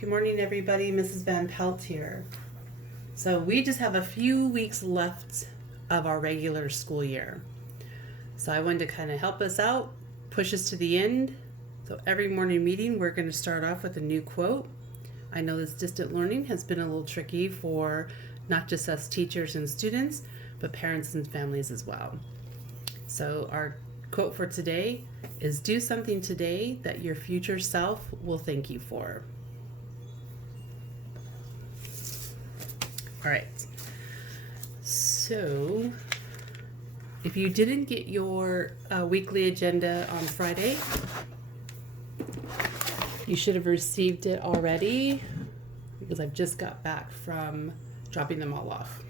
Good morning, everybody. Mrs. Van Pelt here. So we just have a few weeks left of our regular school year. So I wanted to kind of help us out, push us to the end. So every morning meeting, we're going to start off with a new quote. I know this distant learning has been a little tricky for not just us teachers and students, but parents and families as well. So our quote for today is, do something today that your future self will thank you for. All right. So if you didn't get your weekly agenda on Friday, you should have received it already because I've just got back from dropping them all off.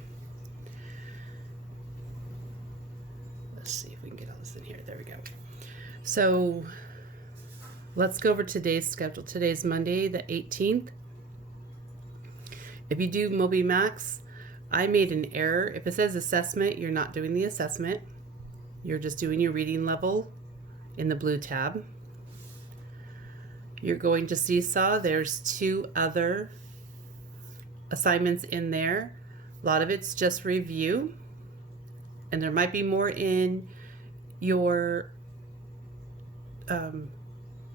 Let's see if we can get all this in here. There we go. So let's go over today's schedule. Today's Monday, the 18th. If you do Moby Max, I made an error. If it says assessment, you're not doing the assessment. You're just doing your reading level in the blue tab. You're going to Seesaw. There's 2 other assignments in there. A lot of it's just review. And there might be more in your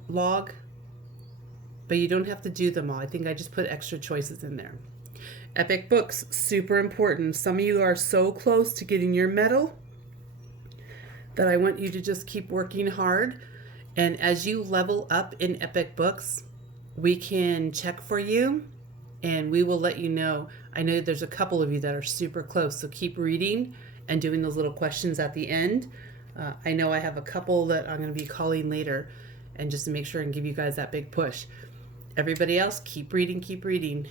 log, but you don't have to do them all. I think I just put extra choices in there. Epic Books, super important. Some of you are so close to getting your medal that I want you to just keep working hard. And as you level up in Epic Books, we can check for you and we will let you know. I know there's a couple of you that are super close, so keep reading and doing those little questions at the end. I know I have a couple that I'm going to be calling later, and just to make sure and give you guys that big push. Everybody else, keep reading, keep reading.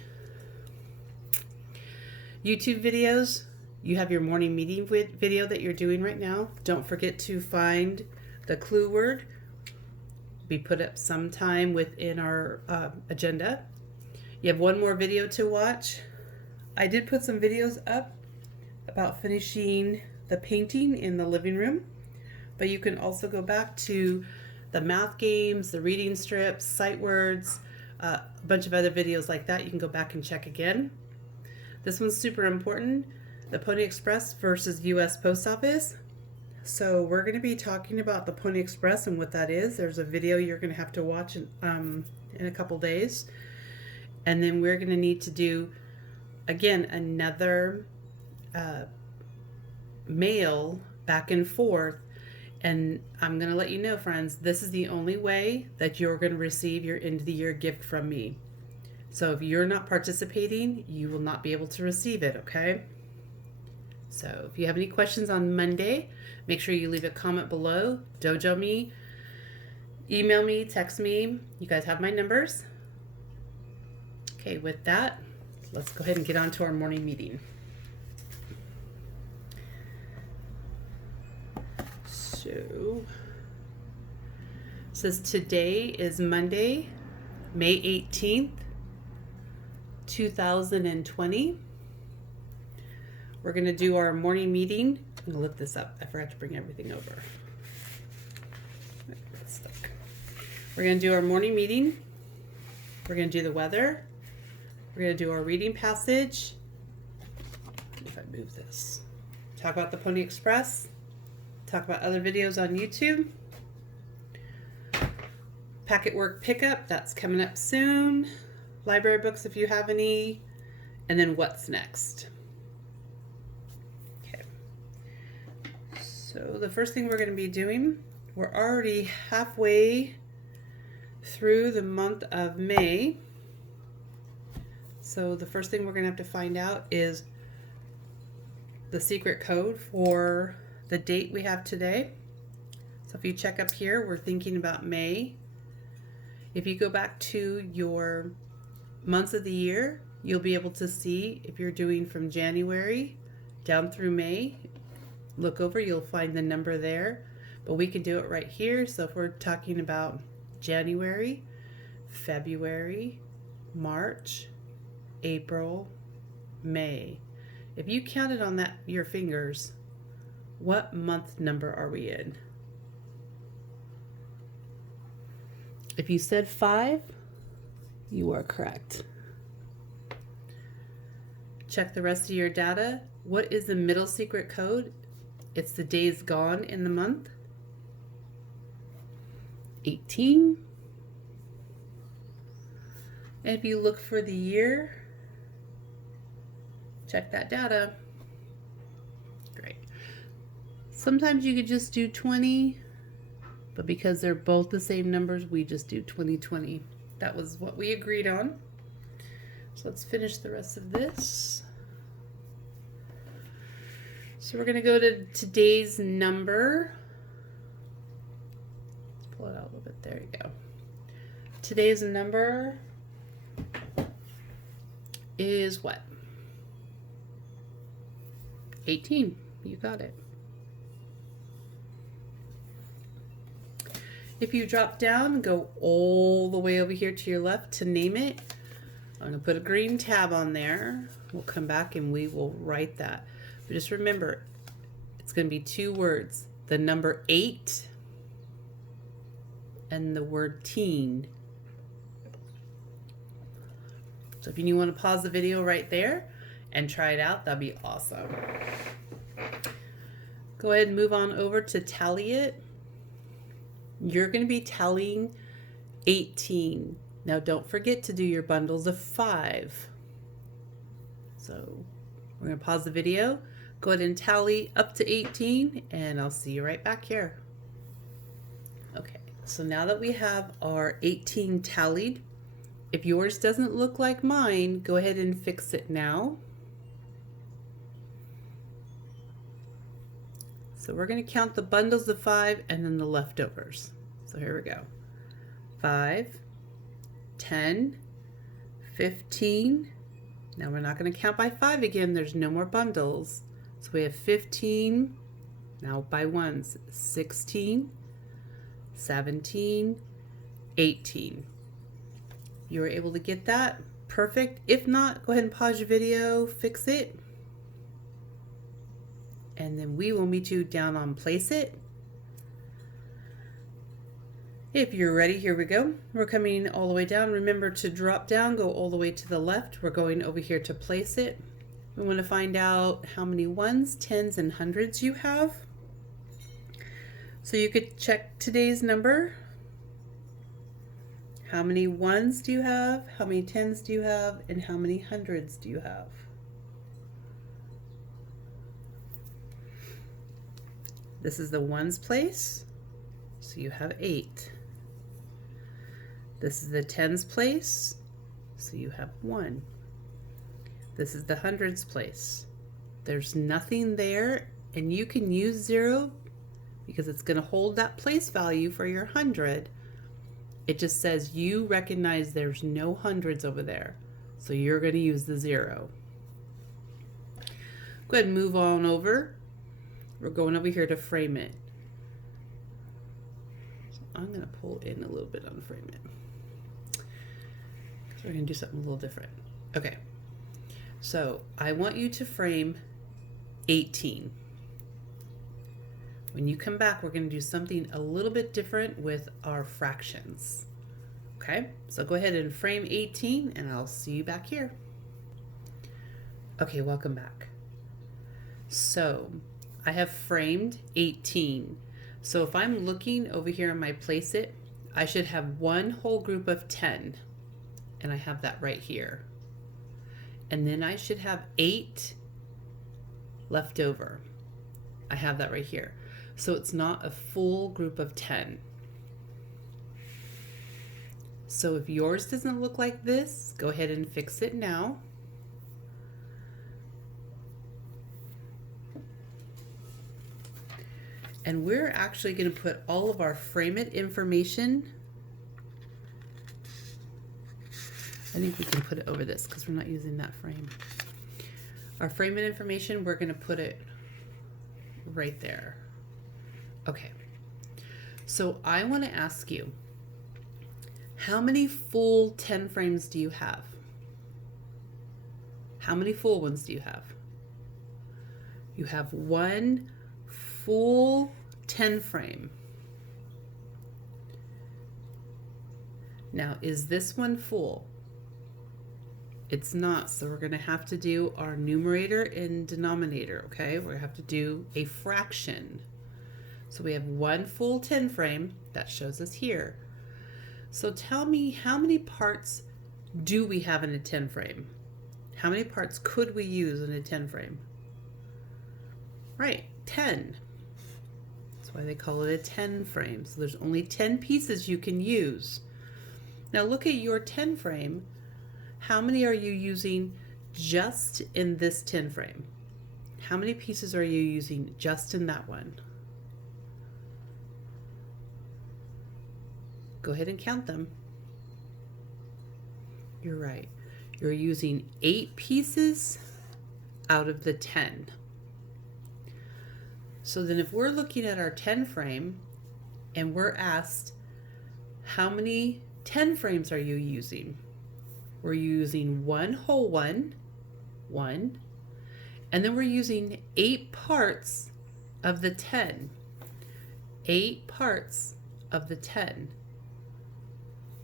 YouTube videos, you have your morning meeting video that you're doing right now. Don't forget to find the clue word. Be put up sometime within our agenda. You have one more video to watch. I did put some videos up about finishing the painting in the living room, but you can also go back to the math games, the reading strips, sight words, a bunch of other videos like that. You can go back and check again. This one's super important, the Pony Express versus U.S. Post Office. So we're going to be talking about the Pony Express and what that is. There's a video you're going to have to watch in a couple days. And then we're going to need to do, again, another mail back and forth. And I'm going to let you know, friends, this is the only way that you're going to receive your end of the year gift from me. So if you're not participating, you will not be able to receive it, okay? So if you have any questions on Monday, make sure you leave a comment below. Dojo me, email me, text me. You guys have my numbers. Okay, with that, let's go ahead and get on to our morning meeting. So, it says today is Monday, May 18th, 2020. We're going to do our morning meeting. I'm going to look this up. I forgot to bring everything over. It's stuck. We're going to do our morning meeting. We're going to do the weather. We're going to do our reading passage. If I move this. Talk about the Pony Express. Talk about other videos on YouTube. Packet work pickup, that's coming up soon. Library books if you have any. And then what's next. Okay. So the first thing we're going to be doing, we're already halfway through the month of May. So the first thing we're going to have to find out is the secret code for the date we have today. So if you check up here, we're thinking about May. If you go back to your months of the year, you'll be able to see if you're doing from January down through May. Look over, you'll find the number there, but we can do it right here. So if we're talking about January, February, March, April, May. If you counted on that your fingers, what month number are we in? If you said 5, You are correct. Check the rest of your data. What is the middle secret code? It's the days gone in the month. 18. And if you look for the year, check that data. Great. Sometimes you could just do 20, but because they're both the same numbers, we just do 2020. That was what we agreed on. So let's finish the rest of this. So we're going to go to today's number. Let's pull it out a little bit. There you go. Today's number is what? 18. You got it. If you drop down, go all the way over here to your left to name it. I'm going to put a green tab on there. We'll come back and we will write that. But just remember, it's going to be 2 words. The number 8 and the word teen. So if you want to pause the video right there and try it out, that'd be awesome. Go ahead and move on over to tally it. You're going to be tallying 18. Now don't forget to do your bundles of 5. So we're going to pause the video, go ahead and tally up to 18, and I'll see you right back here. Okay, so now that we have our 18 tallied, if yours doesn't look like mine, go ahead and fix it now. So we're going to count the bundles of 5 and then the leftovers. So here we go. 5, 10, 15. Now we're not going to count by 5 again. There's no more bundles. So we have 15. Now by ones. 16, 17, 18. You were able to get that? Perfect. If not, go ahead and pause your video, fix it. And then we will meet you down on Place It. If you're ready, here we go. We're coming all the way down. Remember to drop down, go all the way to the left. We're going over here to Place It. We want to find out how many ones, tens, and hundreds you have. So you could check today's number. How many ones do you have? How many tens do you have? And how many hundreds do you have? This is the ones place, so you have 8. This is the tens place, so you have 1. This is the hundreds place. There's nothing there, and you can use 0 because it's going to hold that place value for your 100. It just says you recognize there's no hundreds over there, so you're going to use the 0. Go ahead and move on over. We're going over here to frame it. So I'm going to pull in a little bit on frame it. So we're going to do something a little different. Okay. So I want you to frame 18. When you come back, we're going to do something a little bit different with our fractions. Okay? So go ahead and frame 18 and I'll see you back here. Okay, welcome back. So I have framed 18. So if I'm looking over here in my Place It, I should have one whole group of 10. And I have that right here. And then I should have 8 left over. I have that right here. So it's not a full group of 10. So if yours doesn't look like this, go ahead and fix it now. And we're actually going to put all of our Frame It information. I think we can put it over this because we're not using that frame. Our Frame It information, we're going to put it right there. Okay. So I want to ask you, how many full 10 frames do you have? How many full ones do you have? You have one full 10 frame. Now, is this one full? It's not, so we're going to have to do our numerator and denominator, okay? We're going to have to do a fraction. So we have one full 10 frame, that shows us here. So tell me, how many parts do we have in a 10 frame? How many parts could we use in a 10 frame? Right, 10. That's why they call it a 10 frame. So there's only 10 pieces you can use. Now look at your 10 frame. How many are you using just in this 10 frame? How many pieces are you using just in that one? Go ahead and count them. You're right. You're using 8 pieces out of the 10. So then if we're looking at our 10 frame and we're asked, how many 10 frames are you using? We're using one whole one, and then we're using 8 parts of the 10. 8 parts of the 10.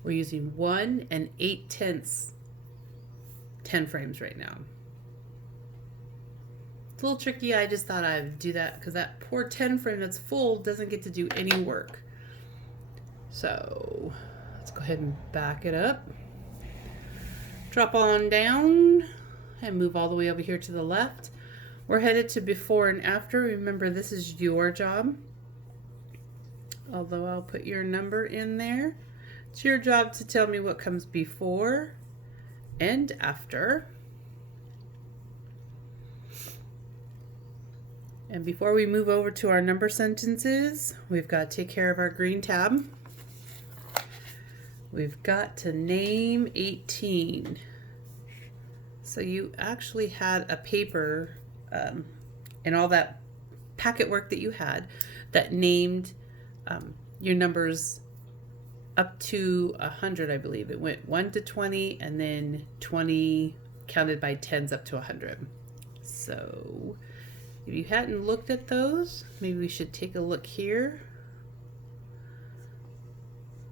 We're using 1 8/10 10 frames right now. It's a little tricky. I just thought I'd do that because that poor 10 frame that's full doesn't get to do any work. So let's go ahead and back it up. Drop on down and move all the way over here to the left. We're headed to before and after. Remember, this is your job. Although I'll put your number in there. It's your job to tell me what comes before and after. And before we move over to our number sentences, we've got to take care of our green tab. We've got to name 18. So you actually had a paper and all that packet work that you had that named your numbers up to 100, I believe. It went 1 to 20 and then 20 counted by 10s up to 100. So if you hadn't looked at those, maybe we should take a look here.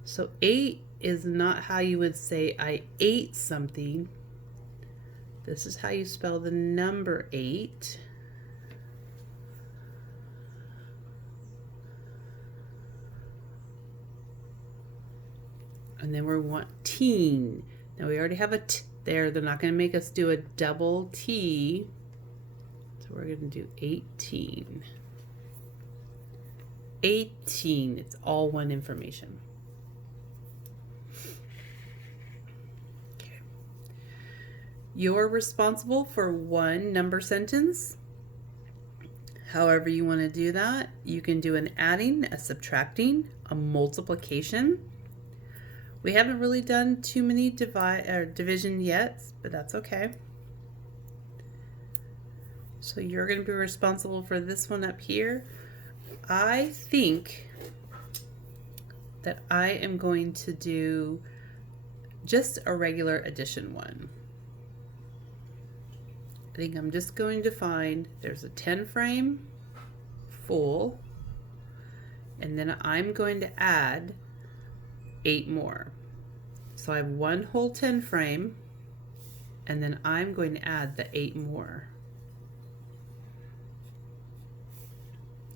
So 8 is not how you would say I ate something. This is how you spell the number 8. And then we want teen. Now we already have a T there. They're not going to make us do a double T. So we're going to do 18. 18. It's all one information. You're responsible for one number sentence. However you want to do that, you can do an adding, a subtracting, a multiplication. We haven't really done too many division yet, but that's okay. So you're going to be responsible for this one up here. I think that I am going to do just a regular addition one. I think I'm just going to find there's a 10 frame full, and then I'm going to add 8 more. So I have one whole 10 frame, and then I'm going to add the 8 more.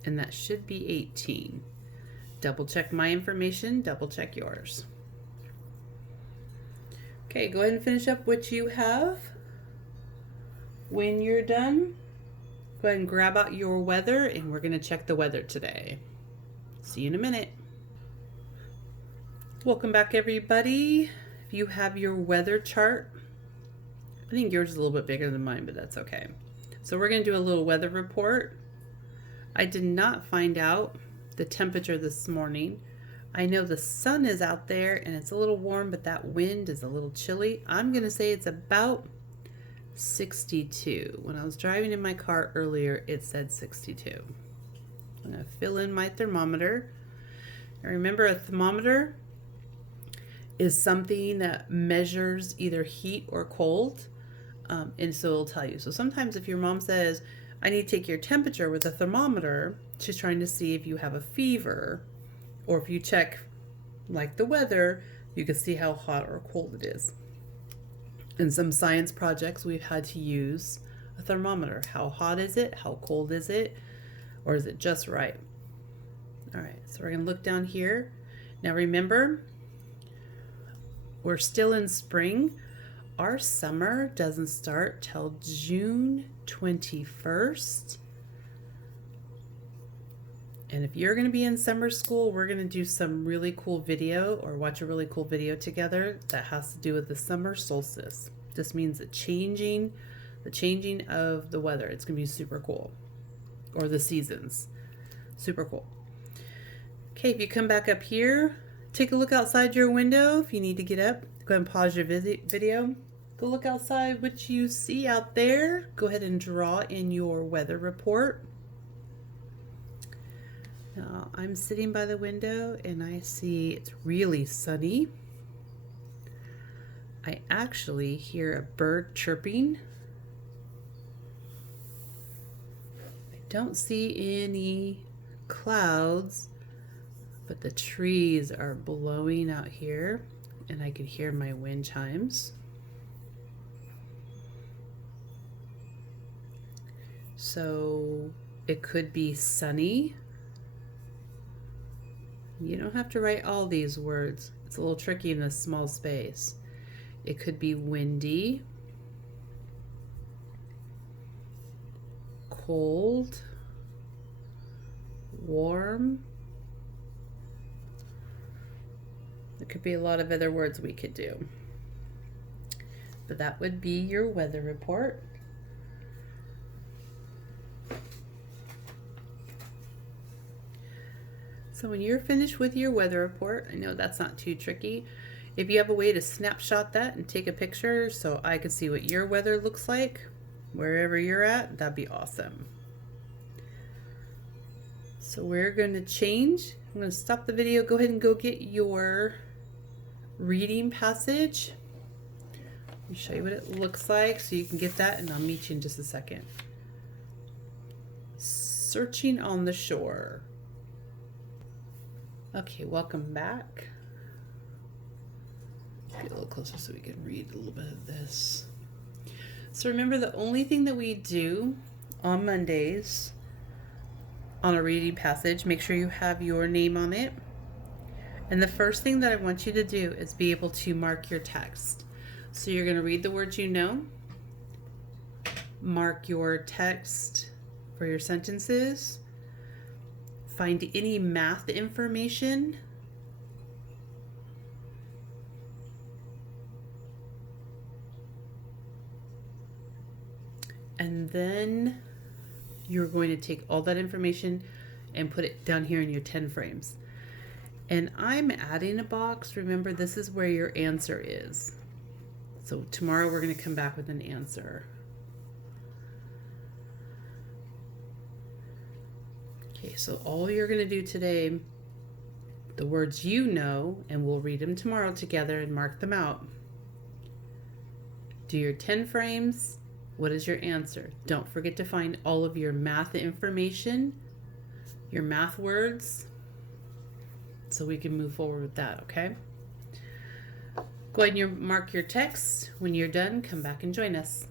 And that should be 18. Double check my information, double check yours. Okay, go ahead and finish up what you have. When you're done, go ahead and grab out your weather, and we're going to check the weather today. See you in a minute. Welcome back, everybody. If you have your weather chart, I think yours is a little bit bigger than mine, but that's okay. So we're going to do a little weather report. I did not find out the temperature this morning. I know the sun is out there and it's a little warm, but that wind is a little chilly. I'm going to say it's about 62. When I was driving in my car earlier, it said 62. I'm going to fill in my thermometer. And remember, a thermometer is something that measures either heat or cold, and so it'll tell you. So sometimes if your mom says, I need to take your temperature with a thermometer, she's trying to see if you have a fever, or if you check like the weather, you can see how hot or cold it is. In some science projects, we've had to use a thermometer. How hot is it? How cold is it? Or is it just right? All right, so we're going to look down here. Now remember, we're still in spring. Our summer doesn't start till June 21st. And if you're going to be in summer school, we're going to do some really cool video or watch a really cool video together that has to do with the summer solstice. This means the changing of the weather. It's going to be super cool. Or the seasons. Super cool. Okay, if you come back up here, take a look outside your window. If you need to get up, go ahead and pause your video. Go look outside what you see out there. Go ahead and draw in your weather report. Now, I'm sitting by the window and I see it's really sunny. I actually hear a bird chirping. I don't see any clouds, but the trees are blowing out here and I can hear my wind chimes. So it could be sunny. You don't have to write all these words. It's a little tricky in this small space. It could be windy, cold, warm. There could be a lot of other words we could do. But that would be your weather report. So when you're finished with your weather report, I know that's not too tricky. If you have a way to snapshot that and take a picture so I can see what your weather looks like, wherever you're at, that'd be awesome. So we're going to change. I'm going to stop the video. Go ahead and go get your reading passage. Let me show you what it looks like so you can get that, and I'll meet you in just a second. Searching on the Shore. Okay, welcome back. Get a little closer so we can read a little bit of this. So remember, the only thing that we do on Mondays on a reading passage, make sure you have your name on it. And the first thing that I want you to do is be able to mark your text. So you're going to read the words you know, mark your text for your sentences, find any math information, and then you're going to take all that information and put it down here in your 10 frames. And I'm adding a box. Remember, this is where your answer is. So tomorrow we're going to come back with an answer. Okay, so all you're going to do today, the words you know, and we'll read them tomorrow together and mark them out. Do your 10 frames. What is your answer? Don't forget to find all of your math information, your math words, so we can move forward with that, okay? Go ahead and mark your text. When you're done, come back and join us.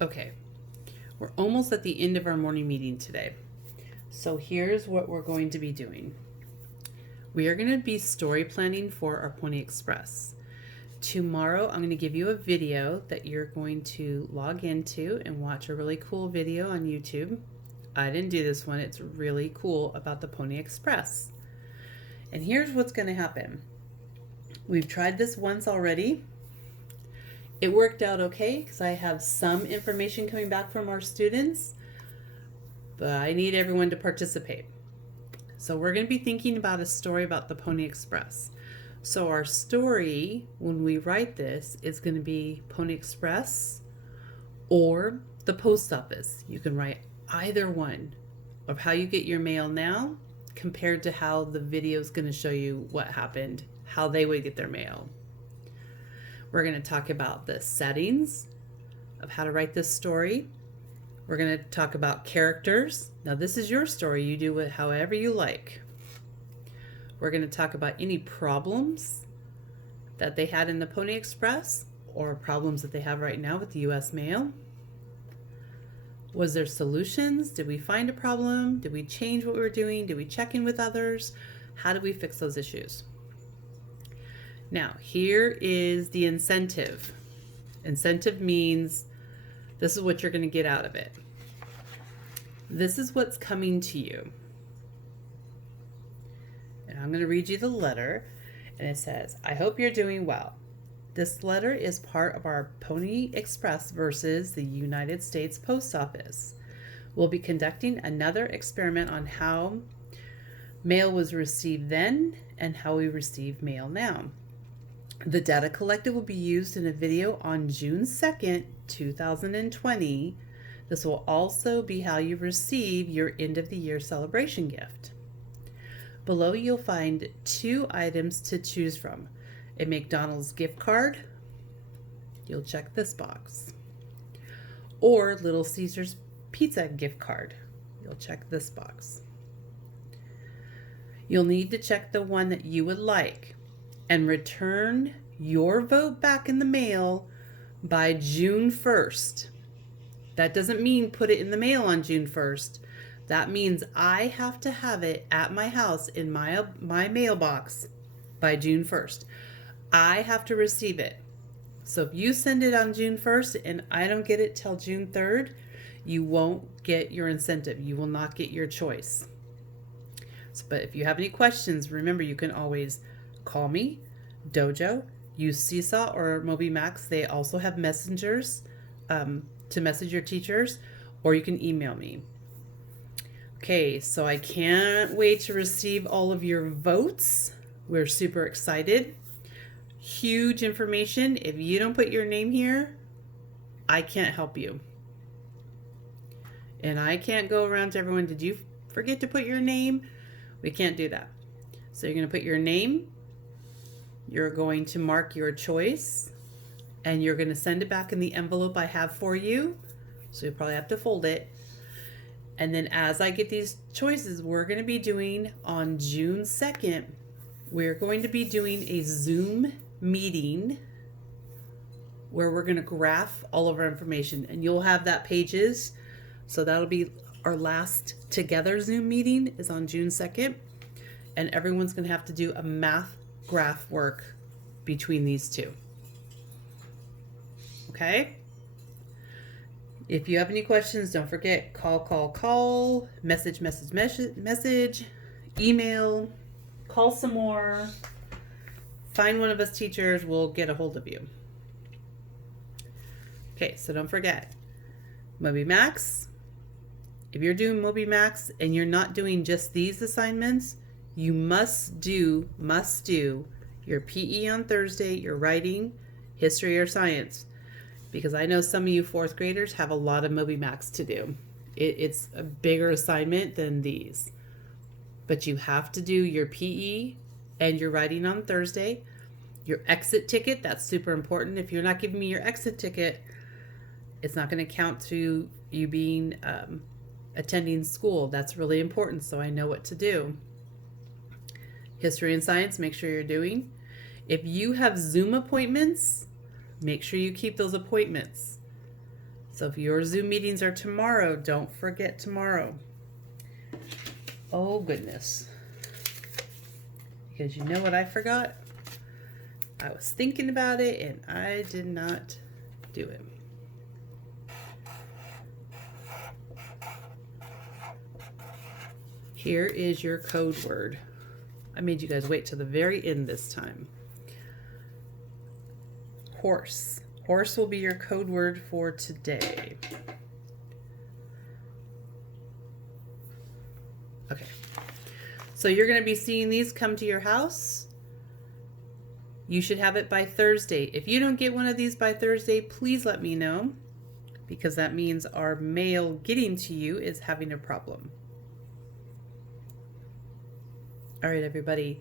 Okay, we're almost at the end of our morning meeting today. So here's what we're going to be doing. We are going to be story planning for our Pony Express. Tomorrow, I'm going to give you a video that you're going to log into and watch a really cool video on YouTube. I didn't do this one. It's really cool about the Pony Express. And here's what's going to happen. We've tried this once already. It worked out okay because I have some information coming back from our students, but I need everyone to participate. So we're going to be thinking about a story about the Pony Express. So our story, when we write this, is going to be Pony Express or the post office. You can write either one of how you get your mail now compared to how the video is going to show you what happened, how they would get their mail. We're going to talk about the settings of how to write this story. We're going to talk about characters. Now this is your story. You do it however you like. We're going to talk about any problems that they had in the Pony Express or problems that they have right now with the US mail? Was there solutions? Did we find a problem? Did we change what we were doing? Did we check in with others? How did we fix those issues? Now, here is the incentive. Incentive means this is what you're going to get out of it. This is what's coming to you. And I'm going to read you the letter. And it says, I hope you're doing well. This letter is part of our Pony Express versus the United States Post Office. We'll be conducting another experiment on how mail was received then and how we receive mail now. The data collected will be used in a video on June 2nd, 2020. This will also be how you receive your end of the year celebration gift. Below you'll find 2 items to choose from. A McDonald's gift card, you'll check this box. Or Little Caesars Pizza gift card, you'll check this box. You'll need to check the one that you would like and return your vote back in the mail by June 1st. That doesn't mean put it in the mail on June 1st. That means I have to have it at my house in my mailbox by June 1st. I have to receive it. So if you send it on June 1st and I don't get it till June 3rd, you won't get your incentive. You will not get your choice. But if you have any questions, remember you can always call me, Dojo, use Seesaw or MobyMax. They also have messengers to message your teachers, or you can email me. Okay, so I can't wait to receive all of your votes. We're super excited. Huge information. If you don't put your name here, I can't help you. And I can't go around to everyone, did you forget to put your name? We can't do that. So you're going to put your name, you're going to mark your choice, and you're going to send it back in the envelope I have for you. So you'll probably have to fold it. And then as I get these choices, we're going to be doing on June 2nd, we're going to be doing a Zoom meeting where we're going to graph all of our information, and you'll have that pages. So that'll be our last together Zoom meeting is on June 2nd, and everyone's going to have to do a math graph work between these two. Okay? If you have any questions, don't forget, call, message, email, call some more. Find one of us teachers, we'll get a hold of you. Okay, so don't forget, MobyMax. If you're doing MobyMax and you're not doing just these assignments, you must do your PE on Thursday, your writing, history, or science. Because I know some of you 4th graders have a lot of MobyMax to do. It's a bigger assignment than these. But you have to do your PE and your writing on Thursday. Your exit ticket, that's super important. If you're not giving me your exit ticket, it's not going to count to you being attending school. That's really important, so I know what to do. History and science, make sure you're doing. If you have Zoom appointments, make sure you keep those appointments. So if your Zoom meetings are tomorrow, don't forget tomorrow. Oh goodness. Because you know what I forgot? I was thinking about it and I did not do it. Here is your code word. I made you guys wait till the very end this time. Horse. Horse will be your code word for today. Okay. So you're going to be seeing these come to your house. You should have it by Thursday. If you don't get one of these by Thursday, please let me know, because that means our mail getting to you is having a problem. All right, everybody.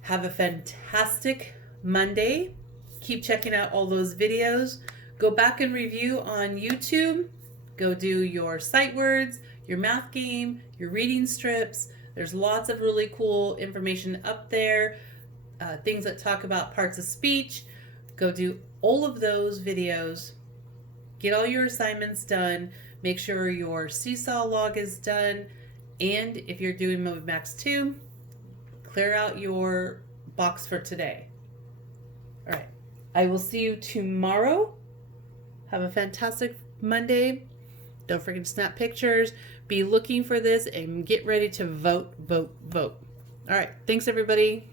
Have a fantastic Monday. Keep checking out all those videos. Go back and review on YouTube. Go do your sight words, your math game, your reading strips. There's lots of really cool information up there. Things that talk about parts of speech. Go do all of those videos. Get all your assignments done. Make sure your Seesaw log is done. And if you're doing MobyMax 2, clear out your box for today. All right. I will see you tomorrow. Have a fantastic Monday. Don't forget to snap pictures. Be looking for this and get ready to vote, vote, vote. All right. Thanks, everybody.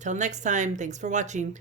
Till next time. Thanks for watching.